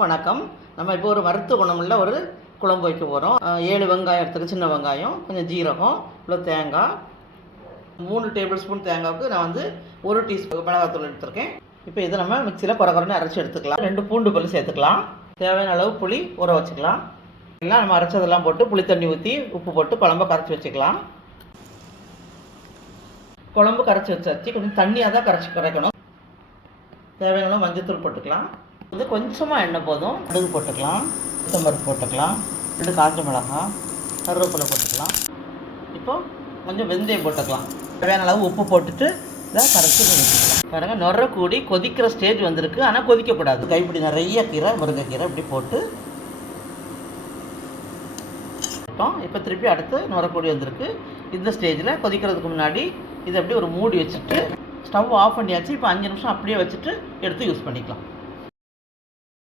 அனைவருக்கும் வணக்கம். நம்ம இப்போ ஒரு மருத்துவ குணமுள்ள ஒரு குழம்பு வைக்க போகிறோம். 7 வெங்காயம் எடுத்துக்க, சின்ன வெங்காயம், கொஞ்சம் ஜீரகம், இவ்வளோ தேங்காய், 3 டேபிள் ஸ்பூன் தேங்காய்க்கு நான் வந்து 1 டீஸ்பூன் மிளகாத்தூள் எடுத்துருக்கேன். இப்போ இதை நம்ம மிக்சியில் குறைன்னு அரைச்சி எடுத்துக்கலாம். 2 பூண்டு பல் சேர்த்துக்கலாம். தேவையான அளவு புளி ஊற வச்சுக்கலாம். எல்லாம் நம்ம அரைச்சதெல்லாம் போட்டு புளி தண்ணி ஊற்றி உப்பு போட்டு குழம்ப கரைச்சி வச்சுக்கலாம். குழம்பு கரைச்சி வச்சாச்சு. கொஞ்சம் தண்ணியாக தான் கரைக்கணும். தேவையான அளவு மஞ்சத்தூள் போட்டுக்கலாம். இது கொஞ்சமாக எண்ணெய் போதும். கடுகு போட்டுக்கலாம், உளுத்தம்பருப்பு போட்டுக்கலாம், 2 காஞ்ச மிளகாய், கருவேப்பிலை போட்டுக்கலாம். இப்போது கொஞ்சம் வெந்தயம் போட்டுக்கலாம். தேவையான அளவு உப்பு போட்டுட்டு இதை கரைச்சி வச்சுக்கலாம். பாருங்கள், நுர கூடி கொதிக்கிற ஸ்டேஜ் வந்திருக்கு. ஆனால் கொதிக்கக்கூடாது. கைப்பிடி நிறைய கீரை, முருங்கைக்கீரை இப்படி போட்டு இப்போ திருப்பி அடுத்து நுரக்கூடி வந்திருக்கு. இந்த ஸ்டேஜில் கொதிக்கிறதுக்கு முன்னாடி இதை அப்படியே ஒரு மூடி வச்சுட்டு ஸ்டவ் ஆஃப் பண்ணியாச்சு. இப்போ 5 நிமிஷம் அப்படியே வச்சுட்டு எடுத்து யூஸ் பண்ணிக்கலாம்.